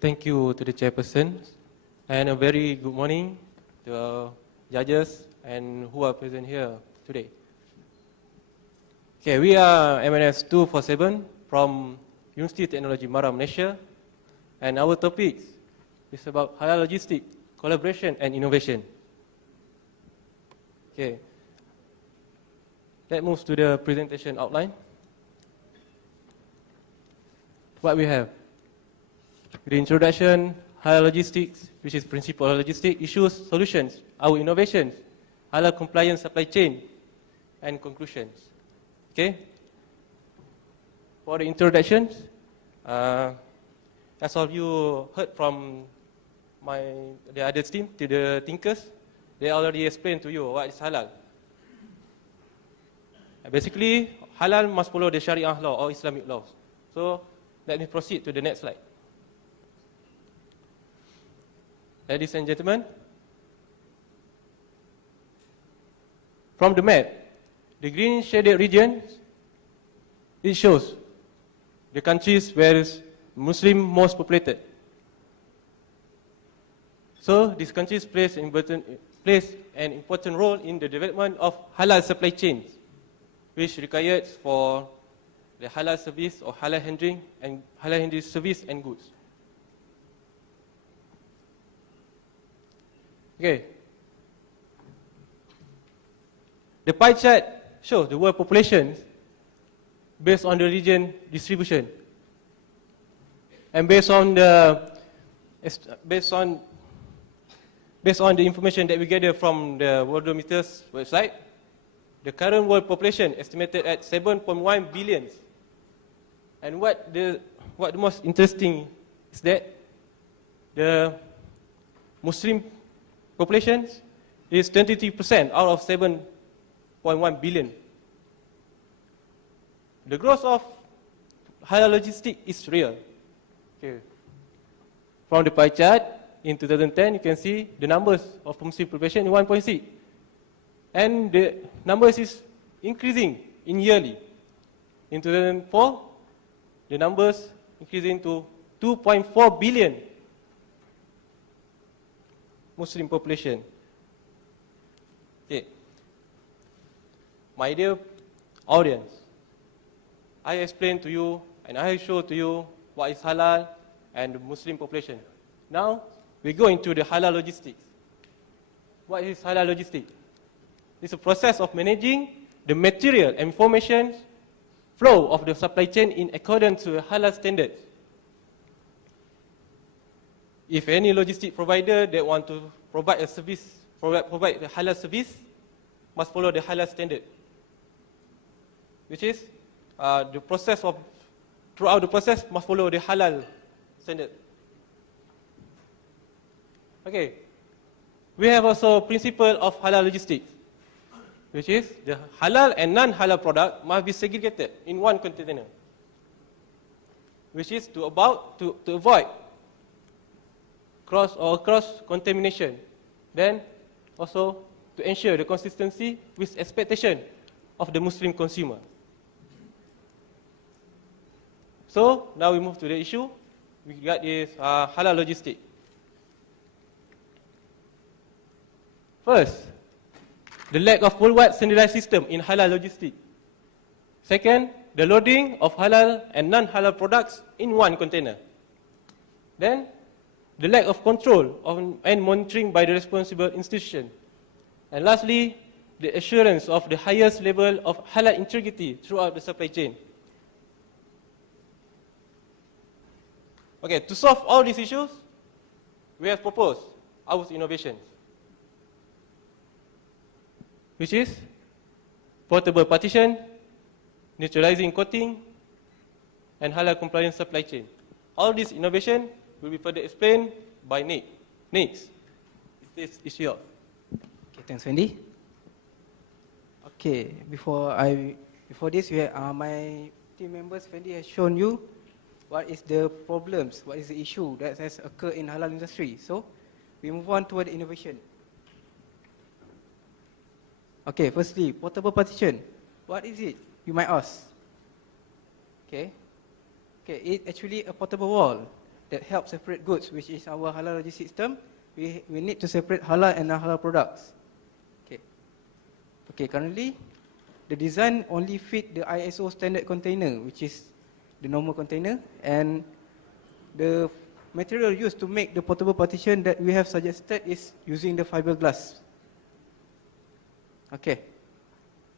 Thank you to the chairperson, and a very good morning to our judges and who are present here today. Okay, we are MNS 247 from Universiti Teknologi Millar, Malaysia, and our topic is about halal logistics, collaboration and innovation. Okay, let's move to the presentation outline. What we have: the introduction, halal logistics, which is principle of logistics, issues, solutions, our innovations, halal compliance supply chain, and conclusions. Okay. For the introductions, as all you heard from the other team, to the thinkers, they already explained to you what is halal. Basically, halal must follow the Sharia law or Islamic laws. So let me proceed to the next slide. Ladies and gentlemen, from the map, the green shaded region, it shows the countries where is Muslim most populated. So these countries play an important role in the development of halal supply chains, which requires for the halal service or halal handling and halal handling service and goods. Okay. The pie chart shows the world population based on the region distribution, and based on the information that we gather from the Worldometer's website, the current world population estimated at 7.1 billion. And what the most interesting is that the Muslim population is 23% out of 7.1 billion. The growth of halal logistics is real. Okay. From the pie chart, in 2010, you can see the numbers of Muslim population in 1.6. And the numbers is increasing in yearly. In 2004, the numbers increasing to 2.4 billion Muslim population. Okay. My dear audience, I explained to you and I show to you what is halal and the Muslim population. Now we go into the halal logistics. What is halal logistics? It's a process of managing the material and information flow of the supply chain in accordance to halal standards. If any logistic provider that want to provide a service, provide the halal service, must follow the halal standard, which is the process of, throughout the process must follow the halal standard. Okay, we have also principle of halal logistics, which is the halal and non-halal product must be segregated in one container, which is to avoid cross contamination, then also to ensure the consistency with expectation of the Muslim consumer. So now we move to the issue. We got this halal logistic. First, the lack of worldwide standardized system in halal logistics. Second, the loading of halal and non-halal products in one container. Then, the lack of control and monitoring by the responsible institution. And lastly, the assurance of the highest level of halal integrity throughout the supply chain. Okay, to solve all these issues, we have proposed our innovations, which is portable partition, neutralizing coating, and halal compliant supply chain. All these innovation will be further explained by Nick. Next, this is yours. Okay, thanks, Effendy. Okay, before this, my team members, Effendy, has shown you what is the problems, what is the issue that has occurred in halal industry. So, we move on toward innovation. Okay, firstly, portable partition. What is it? You might ask. Okay, it's actually a portable wall that help separate goods, which is our halal logistics system. We need to separate halal and non-halal products. Okay, currently, the design only fit the ISO standard container, which is the normal container, and the material used to make the portable partition that we have suggested is using the fiberglass. Okay,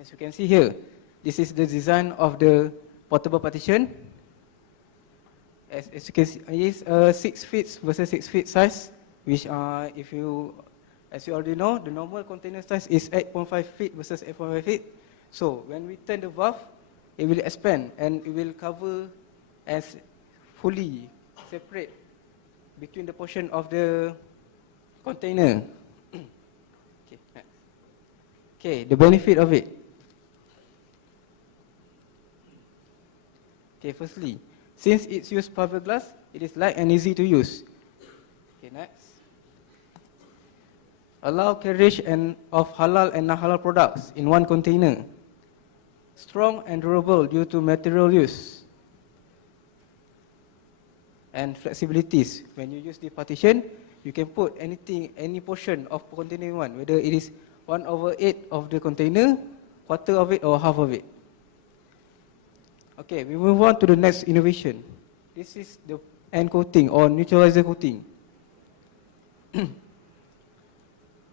as you can see here, this is the design of the portable partition. As you can see, it is 6 feet versus 6 feet size, which as you already know, the normal container size is 8.5 feet versus 8.5 feet. So when we turn the valve, it will expand and it will cover as fully separate between the portion of the container. Okay, the benefit of it. Okay, firstly, since it's used fiberglass, it is light and easy to use. Okay, next. Allow carriage of halal and non-halal products in one container. Strong and durable due to material use. And flexibilities. When you use the partition, you can put anything, any portion of container one, whether it is 1/8 of the container, quarter of it, or half of it. Okay, we move on to the next innovation. This is the end coating or neutralizer coating.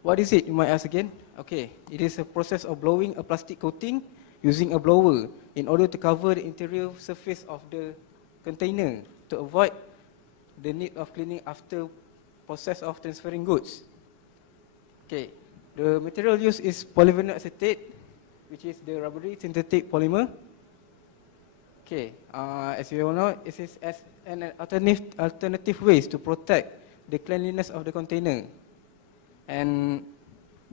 What is it, you might ask again? Okay, it is a process of blowing a plastic coating using a blower in order to cover the interior surface of the container to avoid the need of cleaning after process of transferring goods. Okay, the material used is polyvinyl acetate, which is the rubbery synthetic polymer. Okay, as you all know, it is as an alternative ways to protect the cleanliness of the container. And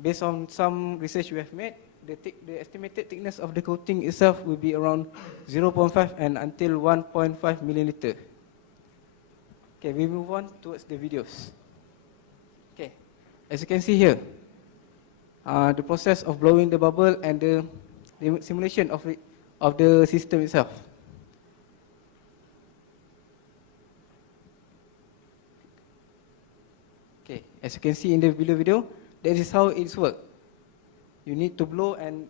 based on some research we have made, the estimated thickness of the coating itself will be around 0.5 and until 1.5 milliliter. Okay, we move on towards the videos. Okay, as you can see here, the process of blowing the bubble and the simulation of the system itself. Okay, as you can see in the video, that is how it's work. You need to blow and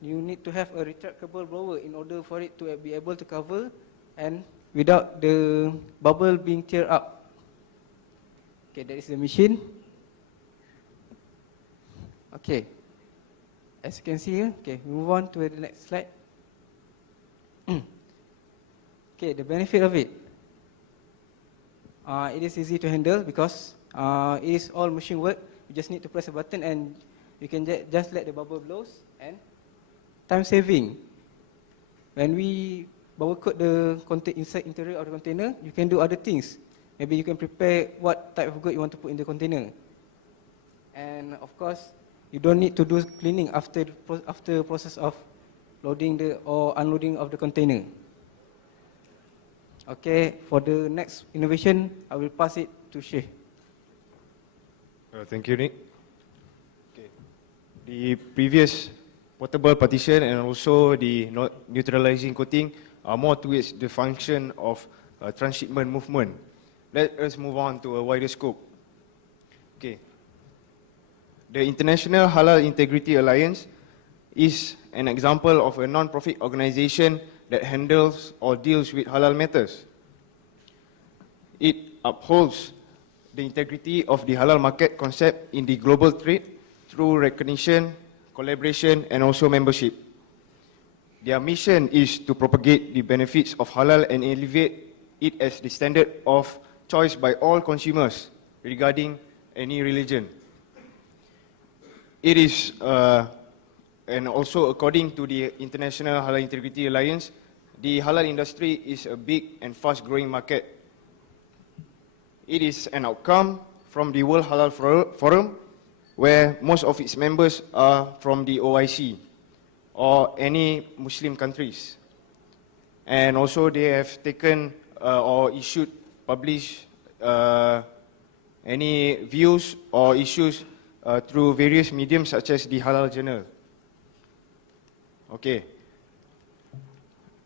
you need to have a retractable blower in order for it to be able to cover and without the bubble being teared up. Okay, that is the machine. Okay, as you can see here, okay, move on to the next slide. Okay, the benefit of it. It is easy to handle because it is all machine work. You just need to press a button and you can just let the bubble blows, and time saving. When we bubble coat the interior of the container, you can do other things. Maybe you can prepare what type of good you want to put in the container. And of course, you don't need to do cleaning after the process of loading or unloading of the container. Okay, for the next innovation, I will pass it to Sheikh. Thank you, Nick. Okay. The previous portable partition and also the neutralizing coating are more towards the function of transshipment movement. Let us move on to a wider scope. Okay. The International Halal Integrity Alliance is an example of a non-profit organization that handles or deals with halal matters. It upholds the integrity of the halal market concept in the global trade through recognition, collaboration, and also membership. Their mission is to propagate the benefits of halal and elevate it as the standard of choice by all consumers regarding any religion. It is, and also according to the International Halal Integrity Alliance, the halal industry is a big and fast-growing market. It is an outcome from the World Halal Forum, where most of its members are from the OIC or any Muslim countries. And also they have taken or published any views or issues through various mediums such as the Halal Journal. Okay.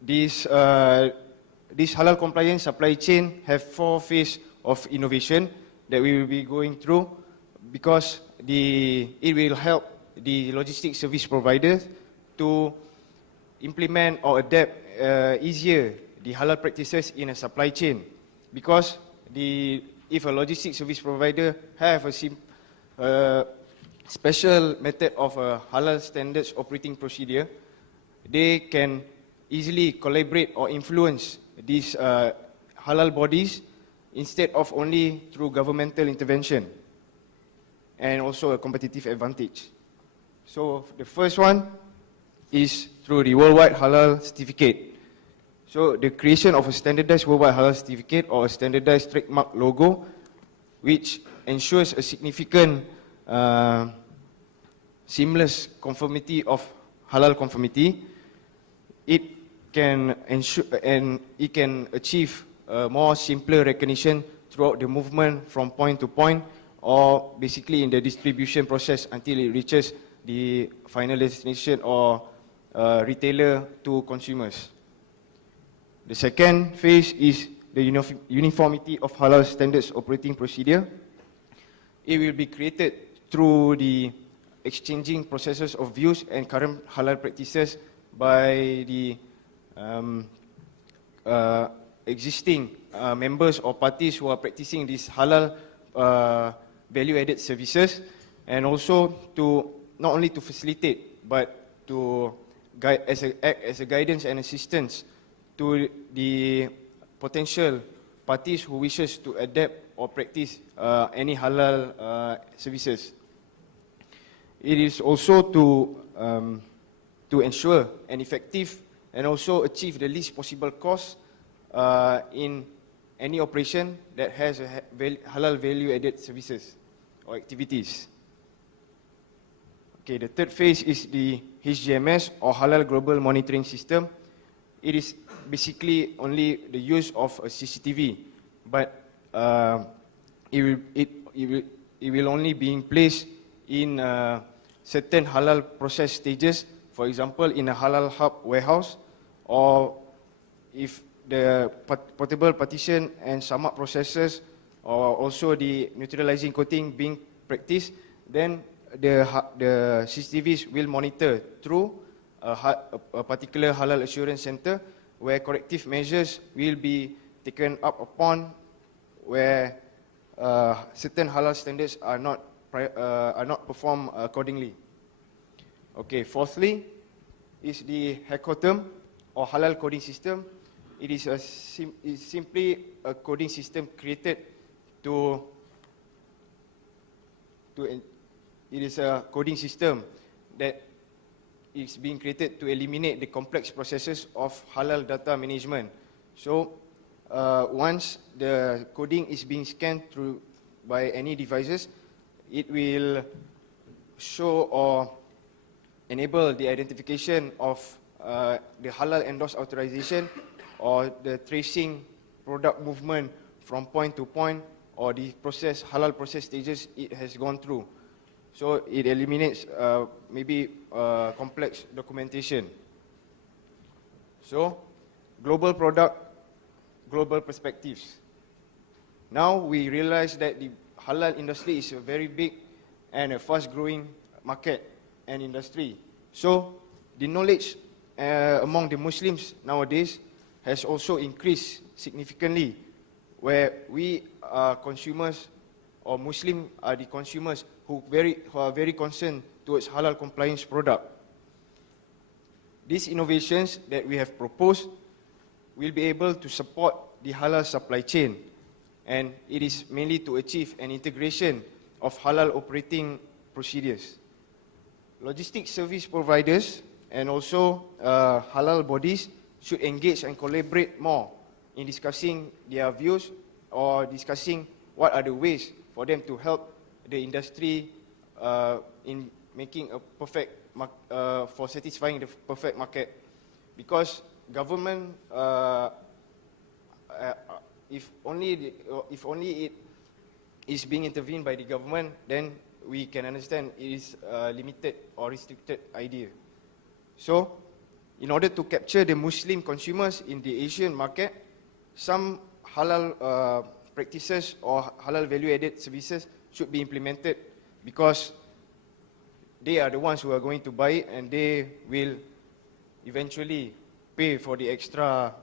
This this halal compliant supply chain have 4 phases of innovation that we will be going through, because it will help the logistics service providers to implement or adapt easier the halal practices in a supply chain. Because if a logistics service provider have a special method of a halal standards operating procedure, they can easily collaborate or influence these halal bodies instead of only through governmental intervention, and also a competitive advantage. So the first one is through the worldwide halal certificate. So the creation of a standardized worldwide halal certificate or a standardized trademark logo, which ensures a significant seamless conformity of halal conformity. It can ensure and it can achieve more simpler recognition throughout the movement from point to point, or basically in the distribution process until it reaches the final destination or retailer to consumers. The second phase is the uniformity of halal standards operating procedure. It will be created through the exchanging processes of views and current halal practices by the existing members or parties who are practicing these halal value-added services, and also to not only to facilitate but to act as a guidance and assistance to the potential parties who wishes to adapt or practice any halal services. It is also to ensure an effective and also achieve the least possible cost in any operation that has a halal value-added services or activities. Okay, the third phase is the HGMS or Halal Global Monitoring System. It is basically only the use of a CCTV, but it will only be in place in certain halal process stages. For example, in a halal hub warehouse, or if the portable partition and samak processes, or also the neutralizing coating being practiced, then the CCTVs will monitor through a particular halal assurance center, where corrective measures will be taken up upon where certain halal standards are not performed accordingly. Okay, fourthly is the HACOTM or halal coding system. It is simply a coding system created it is a coding system that is being created to eliminate the complex processes of halal data management. So once the coding is being scanned through by any devices, it will show or enable the identification of the halal endorsed authorization or the tracing product movement from point to point, or the halal process stages it has gone through. So it eliminates maybe complex documentation. So global product, global perspectives. Now we realize that the halal industry is a very big and a fast-growing market and industry. So the knowledge among the Muslims nowadays has also increased significantly, where we are consumers, or Muslim are the consumers who are very concerned towards halal compliance product. These innovations that we have proposed will be able to support the halal supply chain, and it is mainly to achieve an integration of halal operating procedures. Logistics service providers and also halal bodies should engage and collaborate more in discussing their views, or discussing what are the ways for them to help the industry in making a perfect for satisfying the perfect market. Because government, if only it is being intervened by the government, then we can understand it is a limited or restricted idea. So, in order to capture the Muslim consumers in the Asian market, some halal practices or halal value-added services should be implemented, because they are the ones who are going to buy it, and they will eventually pay for the extra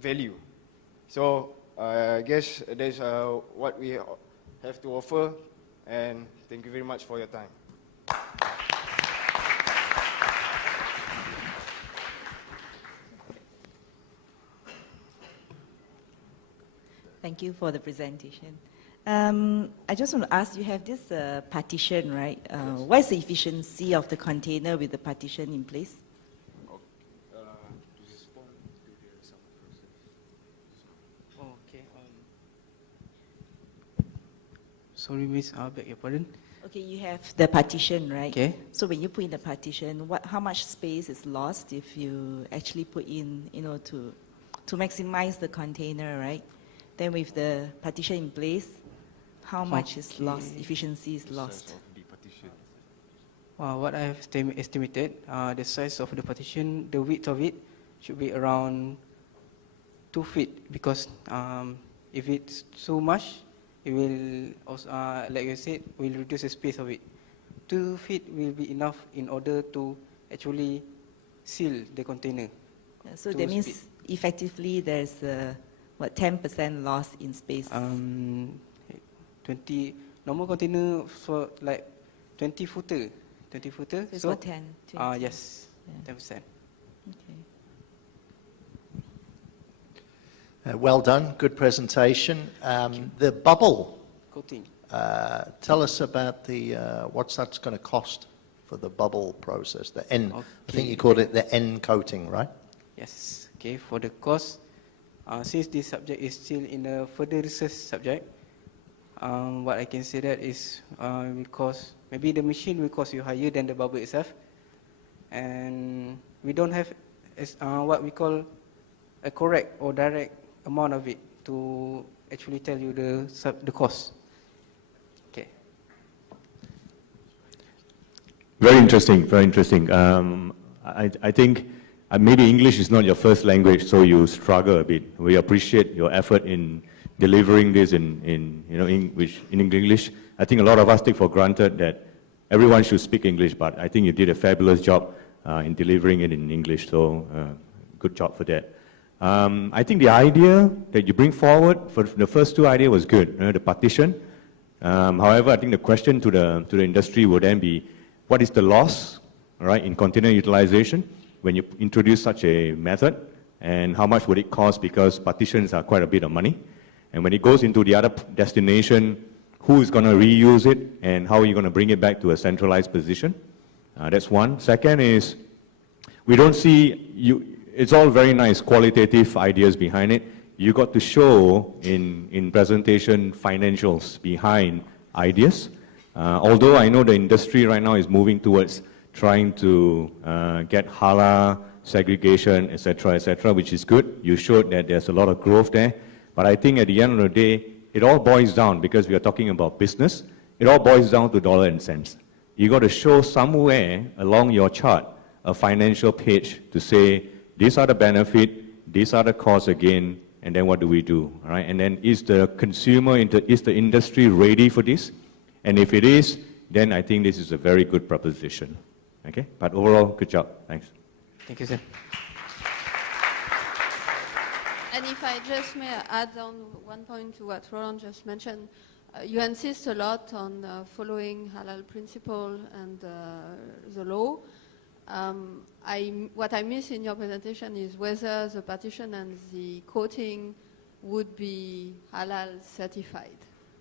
value. So I guess that's what we have to offer, and thank you very much for your time. Thank you for the presentation. I just want to ask, you have this partition, right? What is the efficiency of the container with the partition in place? Okay. Sorry, Miss, I beg your pardon. Okay, you have the partition, right? Okay. So when you put in the partition, how much space is lost if you actually put in, to maximize the container, right? Then with the partition in place, how much is lost, efficiency is lost? What I have estimated, the size of the partition, the width of it should be around 2 feet, because if it's so much, it will also, like you said, will reduce the space of it. 2 feet will be enough in order to actually seal the container. So that means effectively there's 10% loss in space? 20 normal container for like 20 footer. 20 footer. So it's 10. 20. Yes, yeah. 10%. Okay. Well done, good presentation. The bubble, Coating. tell us about the what's that's going to cost for the bubble process, the N. Okay. I think you called it the N coating, right? Yes. Okay. For the cost, since this subject is still in a further research subject, what I can say that is maybe the machine will cost you higher than the bubble itself, and we don't have what we call a correct or direct amount of it to actually tell you the cost. Okay. Very interesting, very interesting. I think maybe English is not your first language, so you struggle a bit. We appreciate your effort in delivering this in English. I think a lot of us take for granted that everyone should speak English, but I think you did a fabulous job in delivering it in English, so good job for that. I think the idea that you bring forward for the first two ideas was good, the partition. However, I think the question to the industry would then be, what is the loss, right, in container utilization when you introduce such a method, and how much would it cost, because partitions are quite a bit of money. And when it goes into the other destination, who is going to reuse it, and how are you going to bring it back to a centralized position? That's one. Second is, we don't see it's all very nice qualitative ideas behind it. You got to show in presentation financials behind ideas. Although I know the industry right now is moving towards trying to get halal segregation, etc., which is good. You showed that there's a lot of growth there. But I think at the end of the day, it all boils down, because we are talking about business, it all boils down to dollar and cents. You got to show somewhere along your chart a financial page to say, these are the benefit, these are the costs again, and then what do we do, all right? And then is the consumer, is the industry ready for this? And if it is, then I think this is a very good proposition, okay? But overall, good job, thanks. Thank you, sir. And if I just may add on one point to what Roland just mentioned, you insist a lot on following halal principle and the law. What I miss in your presentation is whether the partition and the coating would be halal certified,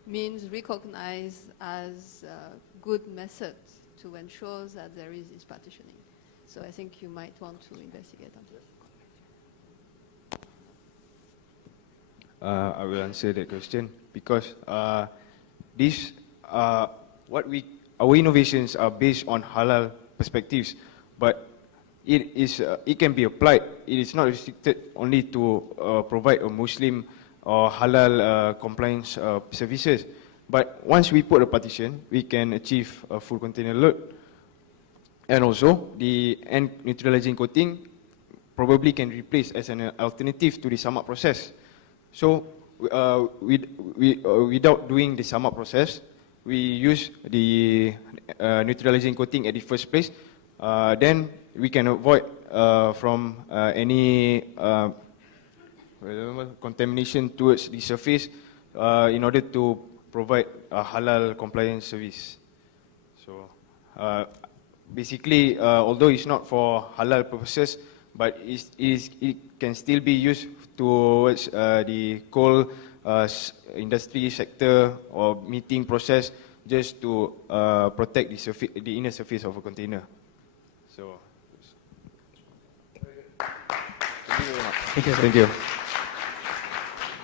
means recognized as a good method to ensure that there is this partitioning. So I think you might want to investigate on that. I will answer that question, because our innovations are based on halal perspectives, but it can be applied. It is not restricted only to provide a Muslim or halal compliance services. But once we put a partition, we can achieve a full container load. And also, the end neutralizing coating probably can replace as an alternative to the sum up process. So without doing the sum up process, we use the neutralizing coating at the first place. Then we can avoid from any contamination towards the surface in order to provide a halal compliant service. So basically, although it's not for halal purposes, but it can still be used towards the coal industry sector or meeting process, just to protect the inner surface of a container. So, thank you very much. Thank you, sir. Thank you.